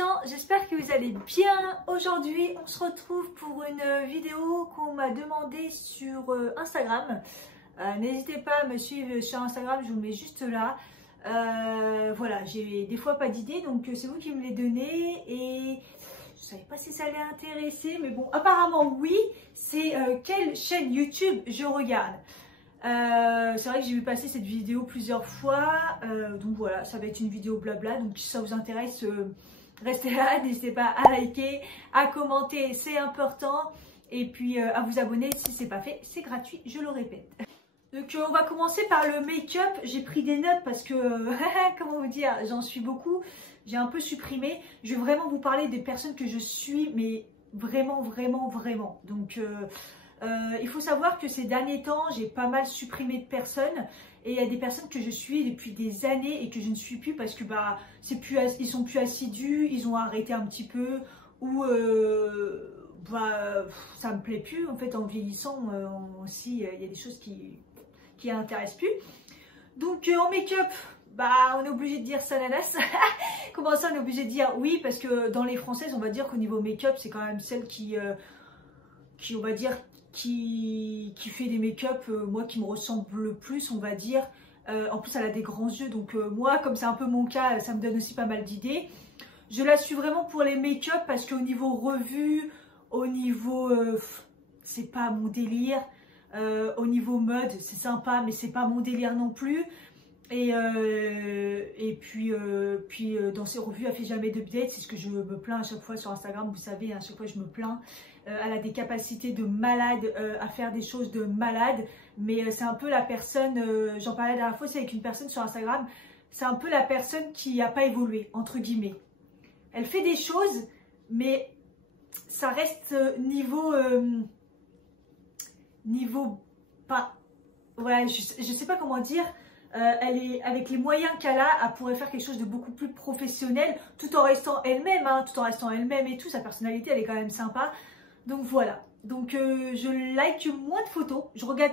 gens, j'espère que vous allez bien. Aujourd'hui, on se retrouve pour une vidéo qu'on m'a demandé sur Instagram. N'hésitez pas à me suivre sur Instagram, je vous le mets juste là. Voilà, j'ai des fois pas d'idée, donc c'est vous qui me les donnez et je savais pas si ça allait intéresser, mais bon, apparemment oui. C'est quelle chaîne YouTube je regarde. C'est vrai que j'ai vu passer cette vidéo plusieurs fois, donc voilà, ça va être une vidéo blabla, donc si ça vous intéresse, restez là, n'hésitez pas à liker, à commenter, c'est important, et puis à vous abonner si c'est pas fait, c'est gratuit, je le répète. Donc on va commencer par le make-up. J'ai pris des notes parce que, comment vous dire, j'en suis beaucoup, j'ai un peu supprimé. Je vais vraiment vous parler des personnes que je suis, mais vraiment, donc... il faut savoir que ces derniers temps, j'ai pas mal supprimé de personnes et il y a des personnes que je suis depuis des années et que je ne suis plus parce que bah ils sont plus assidus, ils ont arrêté un petit peu ou bah ça me plaît plus en fait en vieillissant aussi il y a des choses qui intéressent plus. Donc en make-up, bah on est obligé de dire Sananas. Comment ça on est obligé de dire oui parce que dans les françaises on va dire qu'au niveau make-up c'est quand même celle qui on va dire qui fait des make-up, moi qui me ressemble le plus on va dire. En plus elle a des grands yeux donc moi comme c'est un peu mon cas ça me donne aussi pas mal d'idées. Je la suis vraiment pour les make-up parce qu'au niveau revue, au niveau c'est pas mon délire, au niveau mode c'est sympa mais c'est pas mon délire non plus. Et puis dans ses revues elle fait jamais d'update, c'est ce que je me plains à chaque fois sur Instagram, vous savez, à chaque fois je me plains. Elle a des capacités de malade à faire des choses de malade, mais c'est un peu la personne, j'en parlais la dernière fois, c'est avec une personne sur Instagram, c'est un peu la personne qui n'a pas évolué, entre guillemets. Elle fait des choses, mais ça reste niveau pas, ouais, je sais pas comment dire. Elle est avec les moyens qu'elle a, elle pourrait faire quelque chose de beaucoup plus professionnel, tout en restant elle-même, hein, et tout. Sa personnalité, elle est quand même sympa. Donc voilà. Donc je like moins de photos. Je regarde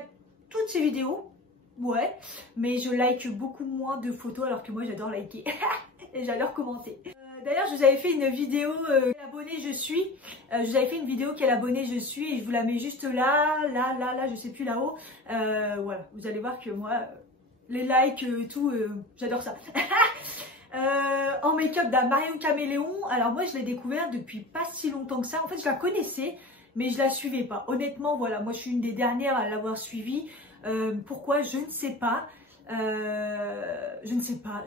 toutes ses vidéos, ouais, mais je like beaucoup moins de photos, alors que moi j'adore liker et j'adore commenter. D'ailleurs, je vous avais fait une vidéo quel abonné je suis. Je vous avais fait une vidéo quel abonné je suis et je vous la mets juste là, je sais plus là-haut. Voilà, vous allez voir que moi. Les likes, tout, j'adore ça. En make-up d'un Marion Caméléon, alors moi je l'ai découvert depuis pas si longtemps que ça. En fait je la connaissais mais je la suivais pas. Honnêtement voilà, moi je suis une des dernières à l'avoir suivie. Pourquoi je ne sais pas. Je ne sais pas.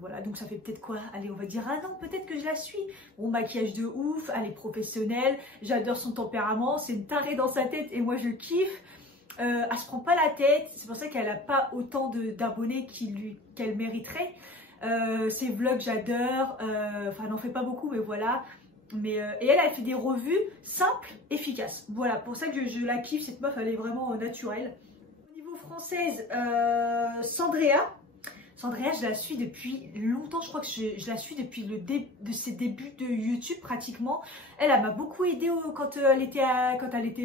Voilà, donc ça fait peut-être quoi? Allez, on va dire un an peut-être que je la suis. Bon, maquillage de ouf, elle est professionnelle, j'adore son tempérament, c'est une tarée dans sa tête et moi je kiffe. Elle se prend pas la tête, c'est pour ça qu'elle n'a pas autant d'abonnés qu'elle mériterait. Ses vlogs j'adore, enfin elle n'en fait pas beaucoup mais voilà. Mais, et elle fait des revues simples, efficaces. Voilà, pour ça que je la kiffe, cette meuf elle est vraiment naturelle. Au niveau française, Sandrea, je la suis depuis longtemps, je crois que je la suis depuis de ses débuts de YouTube pratiquement. Elle m'a beaucoup aidé quand elle était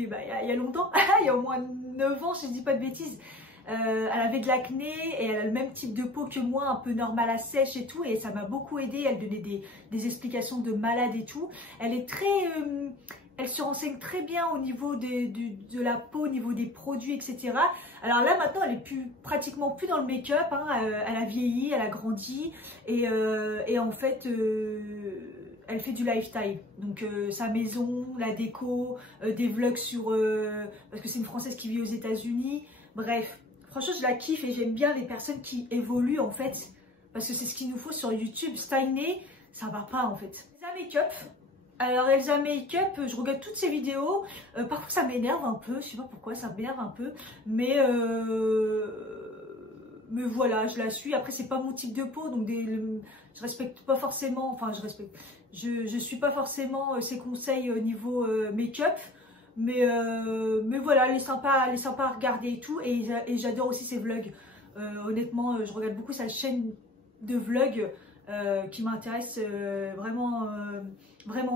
bah, il y a longtemps, il y a au moins 9 ans si je dis pas de bêtises. Elle avait de l'acné et elle a le même type de peau que moi, un peu normal à sèche et tout, et ça m'a beaucoup aidé. Elle donnait des explications de malade et tout. Elle est très... elle se renseigne très bien au niveau de la peau, au niveau des produits, etc. Alors là, maintenant, elle est pratiquement plus dans le make-up. Hein. Elle a vieilli, elle a grandi. Et en fait, elle fait du lifestyle. Donc, sa maison, la déco, des vlogs sur... parce que c'est une Française qui vit aux États-Unis. Bref, franchement, je la kiffe et j'aime bien les personnes qui évoluent, en fait. Parce que c'est ce qu'il nous faut sur YouTube. Stagner, ça va pas, en fait. Elsa Make-up. Alors Elsa Make-up, je regarde toutes ses vidéos, parfois ça m'énerve un peu, je sais pas pourquoi ça m'énerve un peu, mais voilà, je la suis. Après c'est pas mon type de peau, donc je respecte pas forcément, enfin je suis pas forcément ses conseils au niveau make-up, mais voilà, elle est sympa à regarder et tout, et j'adore aussi ses vlogs. Honnêtement, je regarde beaucoup sa chaîne de vlogs. Qui m'intéresse vraiment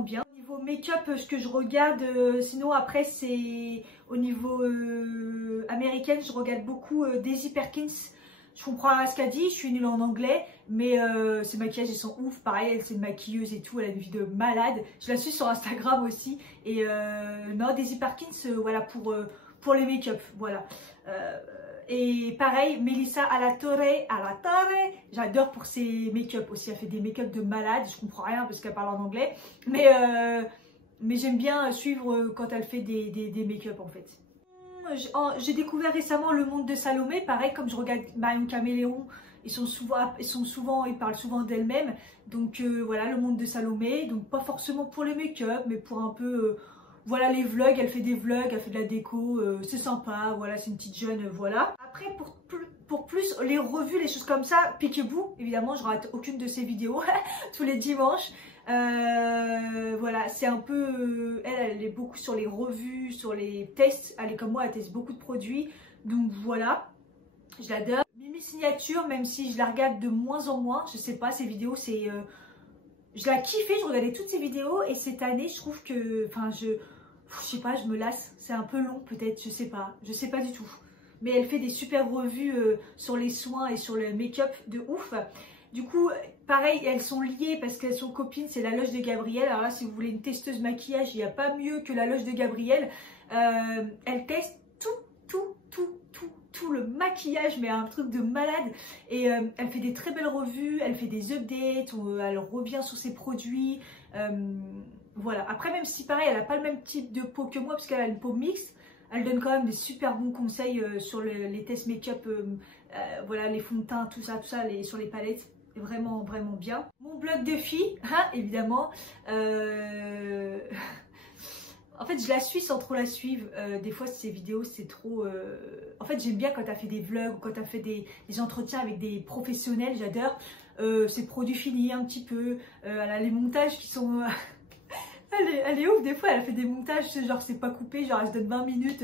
bien. Au niveau make-up, ce que je regarde, sinon après c'est au niveau américain, je regarde beaucoup Daisy Perkins. Je comprends rien à ce qu'elle dit, je suis nulle en anglais, mais ses maquillages ils sont ouf. Pareil, elle c'est une maquilleuse et tout, elle a une vie de malade. Je la suis sur Instagram aussi. Et non, Daisy Parkins, voilà, pour les make-up, voilà. Et pareil, Melissa Alatorre, j'adore pour ses make-up aussi. Elle fait des make-up de malade, je comprends rien parce qu'elle parle en anglais. Mais j'aime bien suivre quand elle fait des make-up en fait. J'ai découvert récemment le monde de Salomé, pareil comme je regarde Marion Caméléon, ils parlent souvent d'elles-mêmes. Donc voilà, le monde de Salomé, donc pas forcément pour les make-up, mais pour un peu, voilà les vlogs, elle fait des vlogs, elle fait de la déco, c'est sympa, voilà, c'est une petite jeune, voilà. Après pour plus les revues, les choses comme ça, Peekaboo, évidemment je rate aucune de ses vidéos, tous les dimanches. Voilà, c'est un peu, elle est beaucoup sur les revues, sur les tests, elle est comme moi, elle teste beaucoup de produits, donc voilà, je l'adore. Mimi Signature, même si je la regarde de moins en moins, je sais pas, ses vidéos, c'est, je la kiffais, je regardais toutes ses vidéos, et cette année, je trouve que, enfin, je sais pas, je me lasse, c'est un peu long peut-être, je sais pas du tout. Mais elle fait des super revues sur les soins et sur le make-up de ouf. Du coup, pareil, elles sont liées parce qu'elles sont copines, c'est la loge de Gabrielle. Alors là, si vous voulez une testeuse maquillage, il n'y a pas mieux que la loge de Gabrielle. Elle teste tout le maquillage, mais un truc de malade. Et elle fait des très belles revues, elle fait des updates, elle revient sur ses produits. Voilà. Après, même si pareil, elle n'a pas le même type de peau que moi, parce qu'elle a une peau mixte, elle donne quand même des super bons conseils sur les tests make-up, voilà, les fonds de teint, tout ça, sur les palettes. Vraiment, vraiment bien. Mon blog de filles, hein, évidemment. En fait, je la suis sans trop la suivre. Des fois, ces vidéos, c'est trop... En fait, j'aime bien quand elle fait des vlogs ou quand elle fait des entretiens avec des professionnels. J'adore. Ses produits finis un petit peu. Elle a les montages qui sont... elle est ouf. Des fois, elle fait des montages, genre, c'est pas coupé. Genre, elle se donne 20 minutes.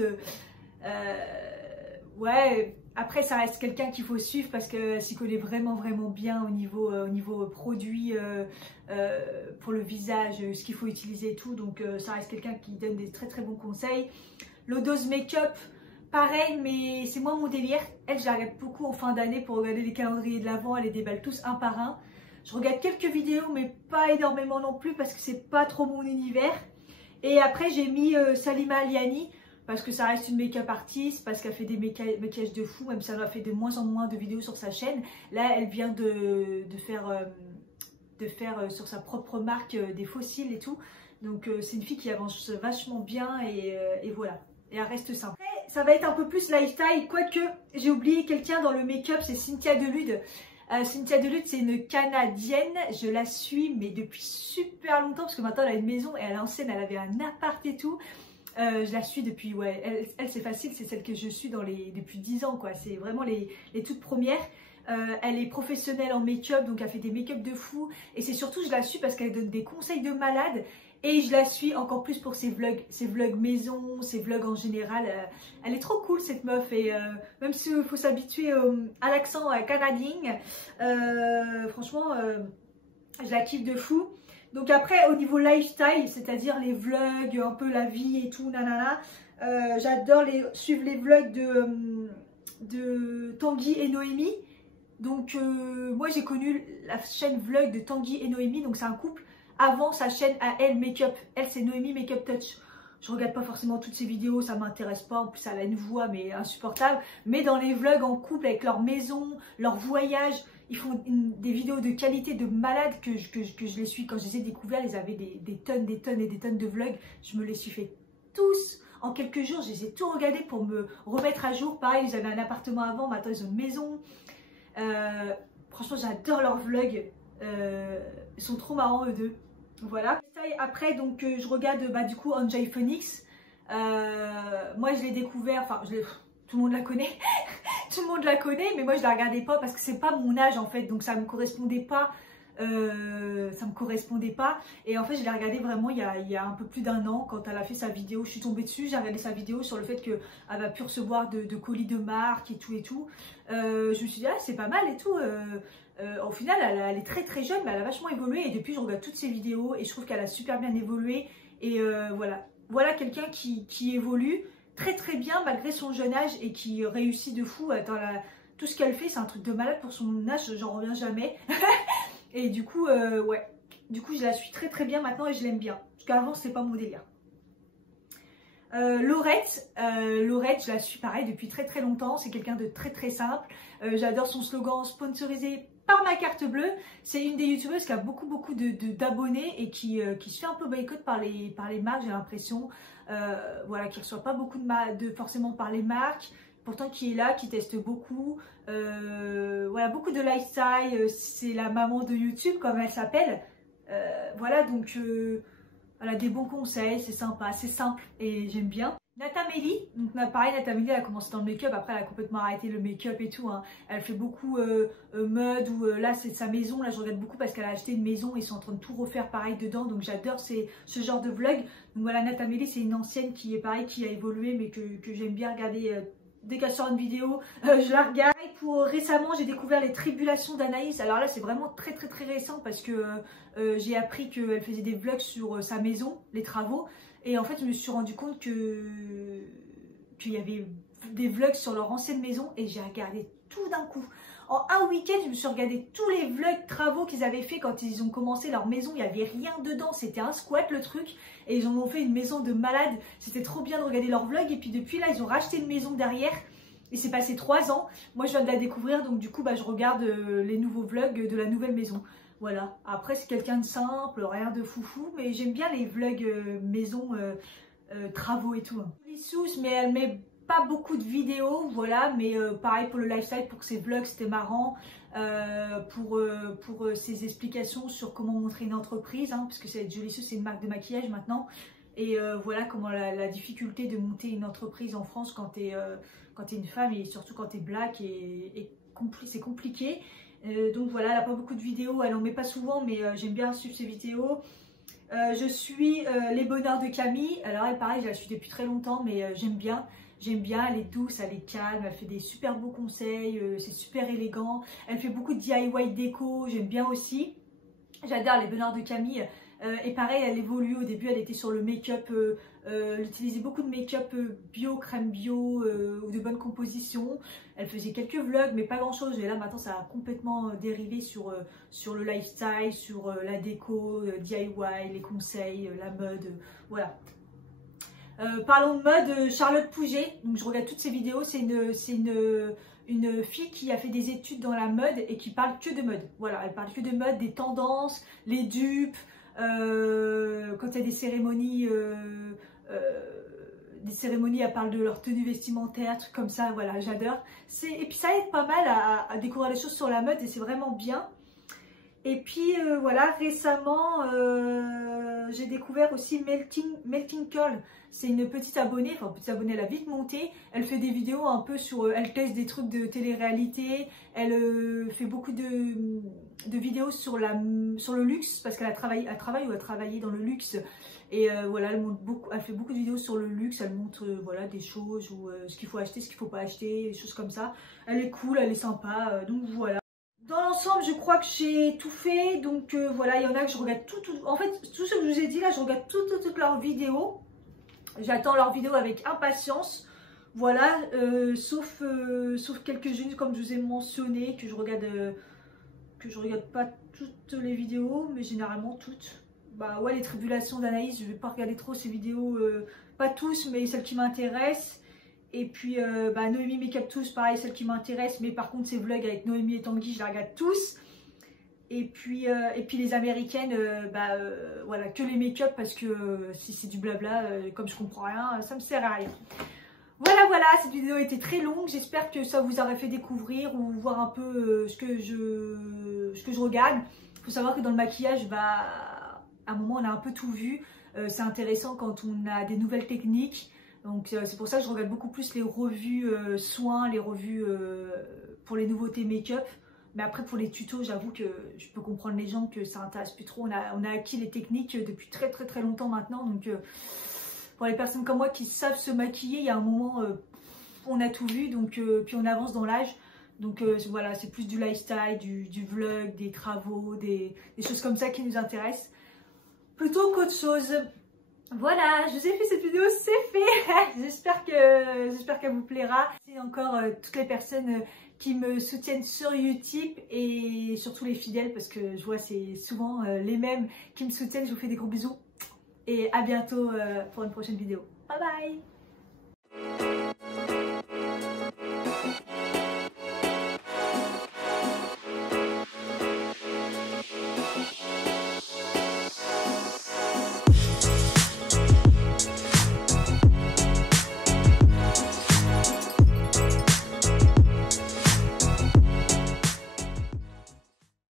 Ouais... Après, ça reste quelqu'un qu'il faut suivre parce qu'elle s'y connaît vraiment, vraiment bien au niveau produit pour le visage, ce qu'il faut utiliser et tout. Donc, ça reste quelqu'un qui donne des très, très bons conseils. L'Odose Make-up, pareil, mais c'est moins mon délire. Elle, je la regarde beaucoup en fin d'année pour regarder les calendriers de l'Avent. Elle les déballe tous un par un. Je regarde quelques vidéos, mais pas énormément non plus parce que c'est pas trop mon univers. Et après, j'ai mis Salima Aliani. Parce que ça reste une make-up artiste, parce qu'elle fait des maquillages de fou, même si elle a fait de moins en moins de vidéos sur sa chaîne. Là, elle vient de faire sur sa propre marque des fossiles et tout. Donc, c'est une fille qui avance vachement bien et voilà. Et elle reste simple. Après, ça va être un peu plus lifestyle, quoique j'ai oublié quelqu'un dans le make-up, c'est Cynthia Delude. Cynthia Delude, c'est une Canadienne, je la suis, mais depuis super longtemps, parce que maintenant elle a une maison et à l'ancienne, elle avait un appart et tout. Je la suis depuis, ouais, elle c'est facile, c'est celle que je suis depuis 10 ans, quoi. C'est vraiment les toutes premières. Elle est professionnelle en make-up, donc elle fait des make-up de fou. Et c'est surtout, je la suis parce qu'elle donne des conseils de malade. Et je la suis encore plus pour ses vlogs maison, ses vlogs en général. Elle est trop cool cette meuf. Et même s'il faut s'habituer à l'accent canadien, franchement, je la kiffe de fou. Donc après, au niveau lifestyle, c'est-à-dire les vlogs, un peu la vie et tout, nanana, j'adore suivre les vlogs de Tanguy et Noémie. Donc moi, j'ai connu la chaîne vlog de Tanguy et Noémie, donc c'est un couple. Avant sa chaîne à elle, Make-up. Elle, c'est Noémie Make-up Touch. Je regarde pas forcément toutes ses vidéos, ça m'intéresse pas. En plus, elle a une voix, mais insupportable. Mais dans les vlogs en couple, avec leur maison, leur voyage... Ils font des vidéos de qualité de malade que je les suis. Quand je les ai découverts, ils avaient des tonnes et des tonnes de vlogs. Je me les suis fait tous en quelques jours. Je les ai tout regardés pour me remettre à jour. Pareil, ils avaient un appartement avant, maintenant ils ont une maison. Franchement, j'adore leurs vlogs. Ils sont trop marrants eux deux. Voilà. Après, donc je regarde du coup Enjoy Phoenix. Moi, je l'ai découvert, enfin, tout le monde la connaît. Tout le monde la connaît, mais moi je la regardais pas parce que c'est pas mon âge en fait, donc ça me correspondait pas. Et en fait je l'ai regardée vraiment il y a un peu plus d'un an quand elle a fait sa vidéo. Je suis tombée dessus, j'ai regardé sa vidéo sur le fait qu'elle va plus recevoir de colis de marque et tout. Je me suis dit ah c'est pas mal et tout. Au final elle est très très jeune, mais elle a vachement évolué et depuis je regarde toutes ses vidéos et je trouve qu'elle a super bien évolué. Et voilà quelqu'un qui évolue très très bien malgré son jeune âge et qui réussit de fou. tout ce qu'elle fait, c'est un truc de malade pour son âge, j'en reviens jamais. Et du coup, ouais, du coup je la suis très très bien maintenant et je l'aime bien. Parce qu'avant c'était pas mon délire. Laurette, je la suis pareil depuis très très longtemps, c'est quelqu'un de très très simple. J'adore son slogan sponsorisé par ma carte bleue. C'est une des youtubeuses qui a beaucoup d'abonnés et qui se fait un peu boycott par les marques, j'ai l'impression. Voilà, qui reçoit pas beaucoup forcément par les marques, pourtant qui est là, qui teste beaucoup. Voilà, beaucoup de lifestyle, c'est la maman de YouTube comme elle s'appelle. Voilà, donc elle a des bons conseils, c'est sympa, c'est simple et j'aime bien. Natamélie, donc pareil, Natamélie elle a commencé dans le make-up, après elle a complètement arrêté le make-up et tout, hein. Elle fait beaucoup mode, ou là c'est de sa maison, là je regarde beaucoup parce qu'elle a acheté une maison et ils sont en train de tout refaire pareil dedans, donc j'adore ce genre de vlog. Donc voilà, Natamélie c'est une ancienne qui est pareil, qui a évolué mais que j'aime bien regarder. Dès qu'elle sort une vidéo, je la regarde. Récemment, j'ai découvert les tribulations d'Anaïs. Alors là, c'est vraiment très récent parce que j'ai appris qu'elle faisait des vlogs sur sa maison, les travaux. Et en fait, je me suis rendu compte qu'il y avait des vlogs sur leur ancienne maison et j'ai regardé tout d'un coup. En un week-end, je me suis regardé tous les vlogs travaux qu'ils avaient fait quand ils ont commencé leur maison. Il n'y avait rien dedans, c'était un squat le truc. Et ils en ont fait une maison de malade. C'était trop bien de regarder leurs vlogs. Et puis depuis là, ils ont racheté une maison derrière. Il s'est passé 3 ans. Moi, je viens de la découvrir. Donc du coup, bah, je regarde les nouveaux vlogs de la nouvelle maison. Voilà. Après, c'est quelqu'un de simple, rien de foufou. Mais j'aime bien les vlogs maison, travaux et tout. Sous, mais elle met pas beaucoup de vidéos, voilà, mais pareil pour le lifestyle, pour ses vlogs, c'était marrant, pour ses explications sur comment montrer une entreprise, hein, parce que Julie Sous, c'est une marque de maquillage maintenant, et voilà comment la difficulté de monter une entreprise en France quand tu es une femme, et surtout quand tu es black, c'est compliqué. Donc voilà, elle n'a pas beaucoup de vidéos, elle en met pas souvent, mais j'aime bien suivre ses vidéos. Je suis Les Bonheurs de Camille. Alors elle, pareil, je la suis depuis très longtemps, mais j'aime bien. J'aime bien, elle est douce, elle est calme, elle fait des super beaux conseils, c'est super élégant. Elle fait beaucoup de DIY déco, j'aime bien aussi. J'adore Les Bonheurs de Camille. Et pareil, elle évolue. Au début, elle était sur le make-up, elle utilisait beaucoup de make-up bio, crème bio ou de bonne composition. Elle faisait quelques vlogs, mais pas grand-chose. Et là, maintenant, ça a complètement dérivé sur le lifestyle, sur la déco, DIY, les conseils, la mode, voilà. Parlons de mode, Charlotte Pouget. Donc, je regarde toutes ses vidéos. C'est une fille qui a fait des études dans la mode et qui parle que de mode. Voilà, elle parle que de mode, des tendances, les dupes. Quand il y a des cérémonies, elle parle de leur tenue vestimentaire, trucs comme ça, voilà, j'adore. Et puis ça aide pas mal à découvrir les choses sur la mode et c'est vraiment bien. Et puis voilà, récemment, j'ai découvert aussi Melting Curl. C'est une petite abonnée, elle a vite monté. Elle fait des vidéos un peu sur, elle teste des trucs de télé-réalité. Elle fait beaucoup de vidéos sur le luxe, parce qu'elle travaille dans le luxe. Et voilà, elle fait beaucoup de vidéos sur le luxe. Elle montre voilà, des choses, ou ce qu'il faut acheter, ce qu'il ne faut pas acheter, des choses comme ça. Elle est cool, elle est sympa, donc voilà. Dans l'ensemble, je crois que j'ai tout fait. Donc voilà, il y en a que je regarde en fait, tout ce que je vous ai dit là, je regarde toutes leurs vidéos. J'attends leurs vidéos avec impatience. Voilà, sauf quelques-unes comme je vous ai mentionné, que je regarde pas toutes les vidéos, mais généralement toutes. Bah ouais, les tribulations d'Anaïs, je vais pas regarder trop ces vidéos, pas tous, mais celles qui m'intéressent. Et puis Noémie Makeup Tous, pareil, celle qui m'intéresse, mais par contre ces vlogs avec Noémie et Tanguy, je les regarde tous. Et puis les américaines, voilà, que les make-up, parce que si c'est du blabla, comme je comprends rien, ça me sert à rien. Voilà, cette vidéo était très longue, j'espère que ça vous aurait fait découvrir ou voir un peu ce que je regarde. Il faut savoir que dans le maquillage, à un moment on a un peu tout vu, c'est intéressant quand on a des nouvelles techniques. Donc c'est pour ça que je regarde beaucoup plus les revues soins, les revues pour les nouveautés make-up. Mais après pour les tutos, j'avoue que je peux comprendre les gens que ça intéresse plus trop. On a acquis les techniques depuis très longtemps maintenant. Donc pour les personnes comme moi qui savent se maquiller, il y a un moment on a tout vu. Donc puis on avance dans l'âge. Donc voilà, c'est plus du lifestyle, du vlog, des travaux, des choses comme ça qui nous intéressent. Plutôt qu'autre chose. Voilà, je vous ai fait cette vidéo, c'est fait. J'espère qu'elle vous plaira. Merci encore toutes les personnes qui me soutiennent sur Utip et surtout les fidèles parce que je vois c'est souvent les mêmes qui me soutiennent. Je vous fais des gros bisous et à bientôt pour une prochaine vidéo. Bye bye.